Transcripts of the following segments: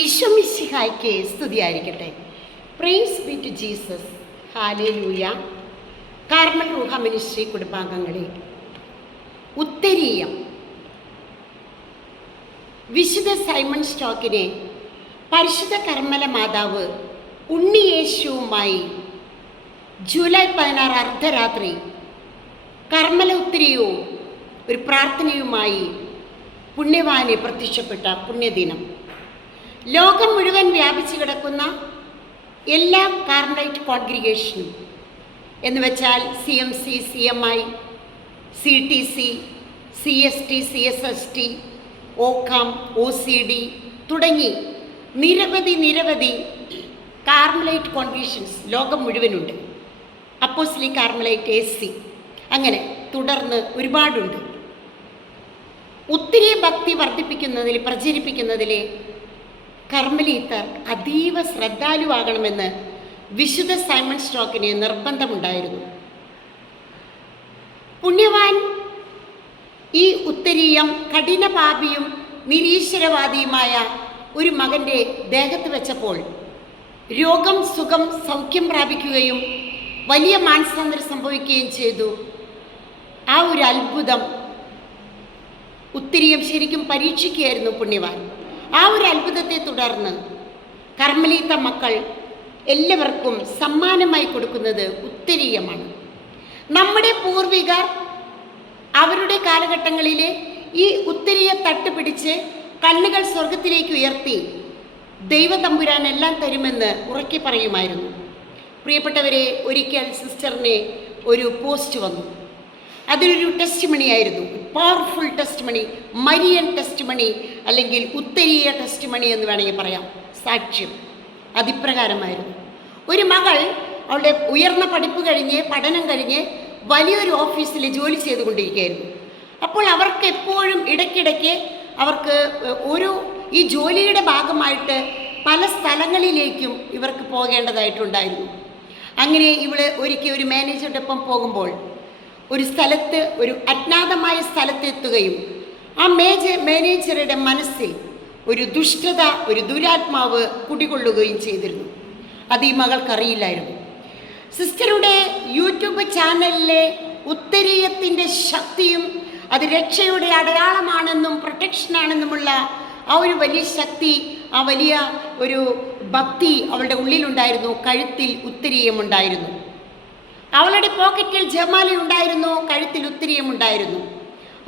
ഈശോ മിശിഹായ്ക്ക് സ്തുതിയായിരിക്കട്ടെ. Praise be to Jesus. Hallelujah. Carmel Ruha ministry കുടുംബാംഗങ്ങളെ, ഉത്തരീയം വിശുദ്ധ സൈമൺ സ്റ്റോക്കിനെ പരിശുദ്ധ കർമ്മല മാതാവ് ഉണ്ണിയേശുവുമായി ജൂലൈ 16 അർദ്ധരാത്രി കർമ്മല ഉത്തരീയവും ഒരു പ്രാർത്ഥനയുമായി പുണ്യവാന് പ്രത്യക്ഷപ്പെട്ട പുണ്യദിനം. ലോകം മുഴുവൻ വ്യാപിച്ചു കിടക്കുന്ന എല്ലാ കാർമലൈറ്റ് കോൺഗ്രിഗേഷനും എന്ന് വെച്ചാൽ CMC, CMI, CTC, CST, CSST, OCAM, OCD തുടങ്ങി നിരവധി കാർമലൈറ്റ് കോൺഗ്രിഗേഷൻസ് ലോകം മുഴുവനുണ്ട്. അപ്പോസ്തലിക് കാർമലൈറ്റ് AC അങ്ങനെ തുടർന്ന് ഒരുപാടുണ്ട്. ഒത്തിരി ഭക്തി വർദ്ധിപ്പിക്കുന്നതിൽ പ്രചരിപ്പിക്കുന്നതിൽ കർമ്മലീത്തർ അതീവ ശ്രദ്ധാലുവാകണമെന്ന് വിശുദ്ധ സൈമൺ സ്റ്റോക്കിന് നിർബന്ധമുണ്ടായിരുന്നു. പുണ്യവാൻ ഈ ഉത്തരീയം കഠിനപാപിയും നിരീശ്വരവാദിയുമായ ഒരു മകൻ്റെ ദേഹത്ത് വെച്ചപ്പോൾ രോഗം സൗഖ്യം പ്രാപിക്കുകയും വലിയ മാനസാന്തരം സംഭവിക്കുകയും ചെയ്തു. ആ ഒരു അത്ഭുതം ഉത്തരീയം ശരിക്കും പരീക്ഷിക്കുകയായിരുന്നു പുണ്യവാൻ. ആ ഒരു അത്ഭുതത്തെ തുടർന്ന് കർമ്മലീത്ത മക്കൾ എല്ലാവർക്കും സമ്മാനമായി കൊടുക്കുന്നത് ഉത്തരീയമാണ്. നമ്മുടെ പൂർവികർ അവരുടെ കാലഘട്ടങ്ങളിൽ ഈ ഉത്തരീയ തട്ട് പിടിച്ച് കണ്ണുകൾ സ്വർഗത്തിലേക്ക് ഉയർത്തി ദൈവതമ്പുരാൻ എല്ലാം തരുമെന്ന് ഉറക്കി പറയുമായിരുന്നു. പ്രിയപ്പെട്ടവരെ, ഒരിക്കൽ സിസ്റ്ററിനെ ഒരു പോസ്റ്റ് വന്നു. അതിലൊരു ടെസ്റ്റ് മണി ആയിരുന്നു, പവർഫുൾ ടെസ്റ്റ് മണി, മരിയൻ ടെസ്റ്റ് മണി, അല്ലെങ്കിൽ ഉത്തരീയ ടെസ്റ്റ് മണി എന്ന് വേണമെങ്കിൽ പറയാം. സാക്ഷ്യം അതിപ്രകാരമായിരുന്നു. ഒരു മകൾ അവളുടെ ഉയർന്ന പഠനം കഴിഞ്ഞ് വലിയൊരു ഓഫീസിൽ ജോലി ചെയ്തുകൊണ്ടിരിക്കുകയായിരുന്നു. അപ്പോൾ അവർക്ക് എപ്പോഴും ഇടയ്ക്കിടയ്ക്ക് അവർക്ക് ഈ ജോലിയുടെ ഭാഗമായിട്ട് പല സ്ഥലങ്ങളിലേക്കും ഇവർക്ക് പോകേണ്ടതായിട്ടുണ്ടായിരുന്നു. അങ്ങനെ ഇവള് ഒരിക്കൽ ഒരു മാനേജറുടെ ഒപ്പം പോകുമ്പോൾ ഒരു അജ്ഞാതമായ സ്ഥലത്തെത്തുകയും ആ മാനേജറുടെ മനസ്സിൽ ഒരു ദുഷ്ടത, ഒരു ദുരാത്മാവ് കുടികൊള്ളുകയും ചെയ്തിരുന്നു. അത് ഈ മകൾക്കറിയില്ലായിരുന്നു. സിസ്റ്ററുടെ യൂട്യൂബ് ചാനലിലെ ഉത്തരീയത്തിൻ്റെ ശക്തിയും അത് രക്ഷയുടെ അടയാളമാണെന്നും പ്രൊട്ടക്ഷനാണെന്നുമുള്ള ആ ഒരു വലിയ ശക്തി, ആ വലിയ ഒരു ഭക്തി അവളുടെ ഉള്ളിലുണ്ടായിരുന്നു. കഴുത്തിൽ ഉത്തരീയമുണ്ടായിരുന്നു. അവളുടെ പോക്കറ്റിൽ ജമാല ഉണ്ടായിരുന്നു, കഴുത്തിൽ ഉത്തരീയമുണ്ടായിരുന്നു.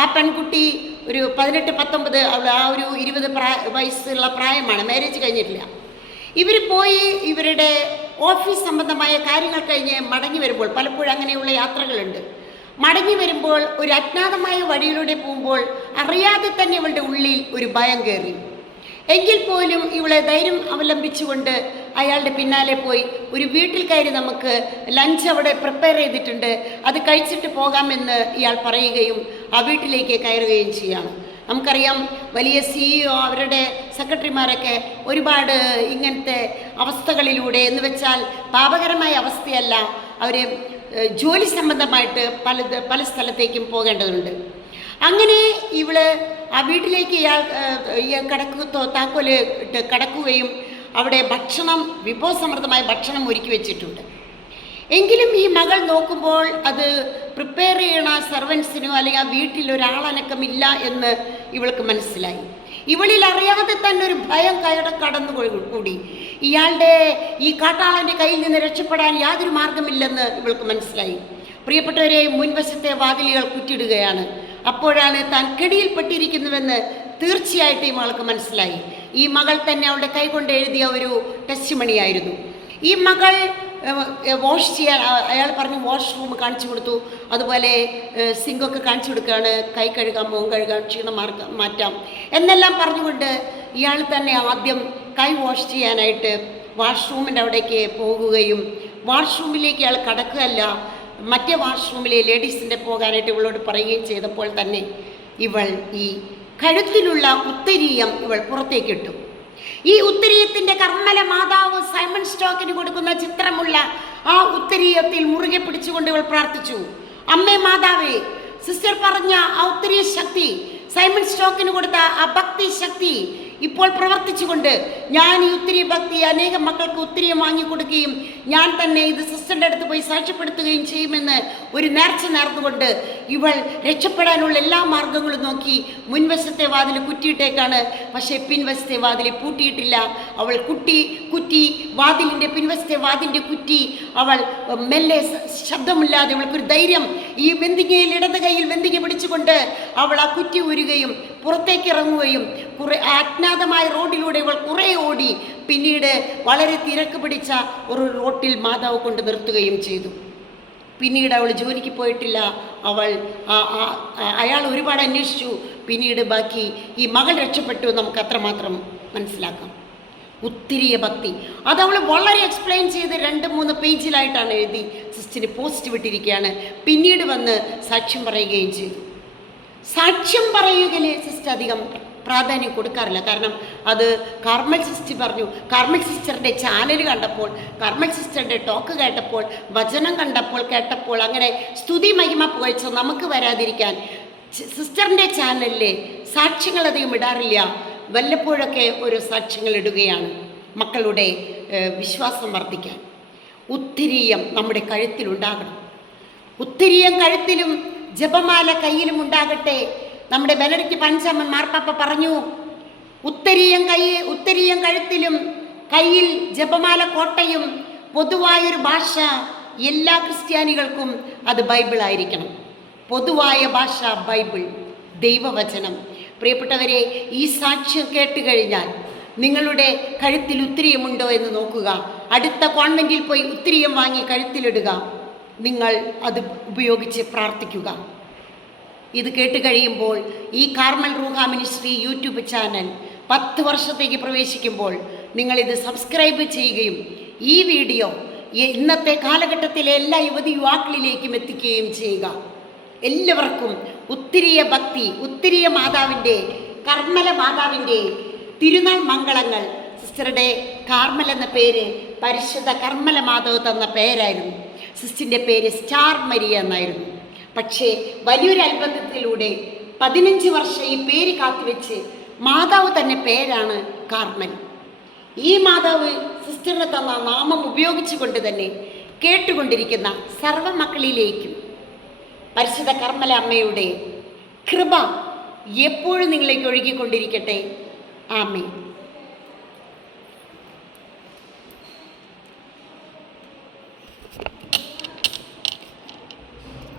ആ പെൺകുട്ടി ഒരു 18-19, അവൾ ആ ഒരു 20 വയസ്സുള്ള പ്രായമാണ്, മാരേജ് കഴിഞ്ഞിട്ടില്ല. ഇവർ പോയി ഇവരുടെ ഓഫീസ് സംബന്ധമായ കാര്യങ്ങൾ കഴിഞ്ഞ് മടങ്ങി വരുമ്പോൾ, പലപ്പോഴും അങ്ങനെയുള്ള യാത്രകളുണ്ട്, മടങ്ങി വരുമ്പോൾ ഒരു അജ്ഞാതമായ വഴിയിലൂടെ പോകുമ്പോൾ അറിയാതെ തന്നെ ഇവളുടെ ഉള്ളിൽ ഒരു ഭയം കയറി. എങ്കിൽ പോലും ഇവളെ ധൈര്യം അവലംബിച്ചുകൊണ്ട് അയാളുടെ പിന്നാലെ പോയി ഒരു വീട്ടിൽ കയറി നമുക്ക് ലഞ്ച് അവിടെ പ്രിപ്പയർ ചെയ്തിട്ടുണ്ട്, അത് കഴിച്ചിട്ട് പോകാമെന്ന് ഇയാൾ പറയുകയും ആ വീട്ടിലേക്ക് കയറുകയും ചെയ്യാണ്. നമുക്കറിയാം, വലിയ CEO അവരുടെ സെക്രട്ടറിമാരൊക്കെ ഒരുപാട് ഇങ്ങനത്തെ അവസ്ഥകളിലൂടെ, എന്ന് വെച്ചാൽ പാപകരമായ അവസ്ഥയല്ല, അവർ ജോലി സംബന്ധമായിട്ട് പല സ്ഥലത്തേക്കും പോകേണ്ടതുണ്ട്. അങ്ങനെ ഇവള് ആ വീട്ടിലേക്ക് താക്കോല് ഇട്ട് കടക്കുകയും അവിടെ വിഭവസമൃദ്ധമായ ഭക്ഷണം ഒരുക്കി വെച്ചിട്ടുണ്ട്. എങ്കിലും ഈ മകൾ നോക്കുമ്പോൾ അത് പ്രിപ്പയർ ചെയ്യണ സർവൻസിനോ അല്ലെങ്കിൽ ആ വീട്ടിൽ ഒരാളനക്കമില്ല എന്ന് ഇവൾക്ക് മനസ്സിലായി. ഇവളിൽ അറിയാതെ തന്നെ ഒരു ഭയം കടന്നു കൂടി. ഇയാളുടെ ഈ കാട്ടാളൻ്റെ കയ്യിൽ നിന്ന് രക്ഷപ്പെടാൻ യാതൊരു മാർഗമില്ലെന്ന് ഇവൾക്ക് മനസ്സിലായി. പ്രിയപ്പെട്ടവരെ, മുൻവശത്തെ വാതിലുകൾ കുറ്റിടുകയാണ്. അപ്പോഴാണ് താൻ കെടിയിൽപ്പെട്ടിരിക്കുന്നുവെന്ന് തീർച്ചയായിട്ടും ഈ മകൾക്ക് മനസ്സിലായി. ഈ മകൾ തന്നെ അവളുടെ കൈകൊണ്ട് എഴുതിയ ഒരു ടെസ്റ്റ് മണിയായിരുന്നു. ഈ മകൾ വാഷ് ചെയ്യാൻ അയാൾ പറഞ്ഞു, വാഷ്റൂം കാണിച്ചു കൊടുത്തു, അതുപോലെ സിങ്കൊക്കെ കാണിച്ചു കൊടുക്കുകയാണ്, കൈ കഴുകാം, മുഖം കഴുകാം, ക്ഷീണം മാറ്റാം എന്നെല്ലാം പറഞ്ഞുകൊണ്ട് ഇയാൾ തന്നെ ആദ്യം കൈ വാഷ് ചെയ്യാനായിട്ട് വാഷ്റൂമിൻ്റെ അവിടേക്ക് പോകുകയും വാഷ്റൂമിലേക്ക് ഇയാൾ കടക്കുകയല്ല, മറ്റേ വാഷ്റൂമിലെ ലേഡീസിൻ്റെ പോകാനായിട്ട് ഇവളോട് പറയുകയും ചെയ്തപ്പോൾ തന്നെ ഇവൾ ഈ കഴുത്തിലുള്ള ഉത്തരീയം ഇവൾ പുറത്തേക്കിട്ടു. ഈ ഉത്തരീയത്തിൻ്റെ കർമ്മല മാതാവ് സൈമൺ സ്റ്റോക്കിന് കൊടുക്കുന്ന ചിത്രമുള്ള ആ ഉത്തരീയത്തിൽ മുറുകെ പിടിച്ചുകൊണ്ട് ഇവൾ പ്രാർത്ഥിച്ചു, അമ്മേ മാതാവേ, സിസ്റ്റർ പറഞ്ഞ ആ ഉത്തരീയ ശക്തി, സൈമൺ സ്റ്റോക്കിന് കൊടുത്ത ആ ഭക്തി ശക്തി ഇപ്പോൾ പ്രവർത്തിച്ചുകൊണ്ട് ഞാൻ ഈ ഉത്തരീയ ഭക്തി അനേകം മക്കൾക്ക് ഉത്തരീയം വാങ്ങിക്കൊടുക്കുകയും ഞാൻ തന്നെ ഇത് സിസ്റ്ററിൻ്റെ അടുത്ത് പോയി സാക്ഷ്യപ്പെടുത്തുകയും ചെയ്യുമെന്ന് ഒരു നേർച്ച നേർന്നുകൊണ്ട് ഇവൾ രക്ഷപ്പെടാനുള്ള എല്ലാ മാർഗങ്ങളും നോക്കി മുൻവശത്തെ വാതിൽ കുറ്റിയിട്ടേക്കാണ്. പക്ഷേ പിൻവശത്തെ വാതിൽ പൂട്ടിയിട്ടില്ല. അവൾ കുറ്റി വാതിലിൻ്റെ പിൻവശത്തെ വാതിലിൻ്റെ കുറ്റി അവൾ മെല്ലെ ശബ്ദമില്ലാതെ അവൾക്കൊരു ധൈര്യം ഈ വെന്തികയിൽ ഇടത് കൈയിൽ വെന്തിക പിടിച്ചുകൊണ്ട് അവൾ ആ കുറ്റി ഊരുകയും പുറത്തേക്ക് ഇറങ്ങുകയും അജ്ഞാതമായ റോഡിലൂടെ ഇവൾ കുറേ ഓടി. പിന്നീട് വളരെ തിരക്ക് പിടിച്ച ഒരു റോട്ടിൽ മാതാവ് കൊണ്ട് നിർത്തുകയും ചെയ്തു. പിന്നീട് അവൾ ജോലിക്ക് പോയിട്ടില്ല. അയാൾ ഒരുപാട് അന്വേഷിച്ചു. പിന്നീട് ബാക്കി ഈ മകൾ രക്ഷപ്പെട്ടു. നമുക്ക് അത്രമാത്രം മനസ്സിലാക്കാം. ഉത്തിരിയ ഭക്തി അതവൾ വളരെ എക്സ്പ്ലെയിൻ ചെയ്ത് 2-3 പേജിലായിട്ടാണ് എഴുതി സിസ്റ്ററിന് പോസ്റ്റ് വിട്ടിരിക്കുകയാണ്. പിന്നീട് വന്ന് സാക്ഷ്യം പറയുകയും ചെയ്തു. സാക്ഷ്യം പറയുകയിൽ സിസ്റ്റർ അധികം പ്രാധാന്യം കൊടുക്കാറില്ല. കാരണം അത് കാർമൽ സിസ്റ്റർ പറഞ്ഞു. കാർമൽ സിസ്റ്ററിൻ്റെ ചാനൽ കണ്ടപ്പോൾ, കാർമൽ സിസ്റ്ററിൻ്റെ ടോക്ക് കേട്ടപ്പോൾ, വചനം കേട്ടപ്പോൾ അങ്ങനെ സ്തുതി മഹിമ പുകഴ്ച നമുക്ക് വരാതിരിക്കാൻ സിസ്റ്ററിൻ്റെ ചാനലിൽ സാക്ഷ്യങ്ങൾ അധികം ഇടാറില്ല. വല്ലപ്പോഴൊക്കെ ഓരോ സാക്ഷ്യങ്ങൾ ഇടുകയാണ് മക്കളുടെ വിശ്വാസം വർദ്ധിക്കാൻ. ഉത്തിരീയം നമ്മുടെ കഴുത്തിലുണ്ടാകണം. ഉത്തിരീയം കഴുത്തിലും ജപമാല കയ്യിലും ഉണ്ടാകട്ടെ. നമ്മുടെ ബെനഡിക്ട് പഞ്ചാമൻ മാർപ്പാപ്പ പറഞ്ഞു, ഉത്തരീയം കഴുത്തിലും കയ്യിൽ ജപമാല കോട്ടയും. പൊതുവായൊരു ഭാഷ എല്ലാ ക്രിസ്ത്യാനികൾക്കും അത് ബൈബിളായിരിക്കണം. പൊതുവായ ഭാഷ ബൈബിൾ, ദൈവവചനം. പ്രിയപ്പെട്ടവരെ, ഈ സാക്ഷ്യം കേട്ടുകഴിഞ്ഞാൽ നിങ്ങളുടെ കഴുത്തിൽ ഉത്തിരിയമുണ്ടോ എന്ന് നോക്കുക. അടുത്ത കോൺവെൻറ്റിൽ പോയി ഉത്തിരിയം വാങ്ങി കഴുത്തിലിടുക. നിങ്ങൾ അത് ഉപയോഗിച്ച് പ്രാർത്ഥിക്കുക. ഇത് കേട്ട് കഴിയുമ്പോൾ ഈ Carmel Ruha ministry YouTube channel 10 വർഷത്തേക്ക് പ്രവേശിക്കുമ്പോൾ നിങ്ങളിത് സബ്സ്ക്രൈബ് ചെയ്യുകയും ഈ വീഡിയോ ഇന്നത്തെ കാലഘട്ടത്തിലെ എല്ലാ യുവാക്കളിലേക്കും എത്തിക്കുകയും ചെയ്യുക. എല്ലാവർക്കും ഉത്തിരിയ ഭക്തി, ഉത്തിരിയ മാതാവിൻ്റെ, കർമ്മല മാതാവിൻ്റെ തിരുനാൾ മംഗളങ്ങൾ. സിസ്റ്ററുടെ കാർമൽ എന്ന പേര് പരിശുദ്ധ കർമ്മല മാതാവ് തന്ന പേരായിരുന്നു. സിസ്റ്ററിൻ്റെ പേര് സ്റ്റാർ മരിയ എന്നായിരുന്നു. പക്ഷേ വലിയൊരു അത്ഭുതത്തിലൂടെ 15 വർഷം ഈ പേര് കാത്തുവെച്ച് മാതാവ് തന്നെ പേരാണ് കാർമൽ. ഈ മാതാവ് സിസ്റ്ററിന് തന്ന നാമം ഉപയോഗിച്ചുകൊണ്ട് തന്നെ കേട്ടുകൊണ്ടിരിക്കുന്ന സർവ്വ മക്കളിലേക്കും പരിശുദ്ധ കർമ്മല അമ്മയുടെ കൃപ എപ്പോഴും നിങ്ങളിലേക്ക് ഒഴുകിക്കൊണ്ടിരിക്കട്ടെ. ആമേൻ.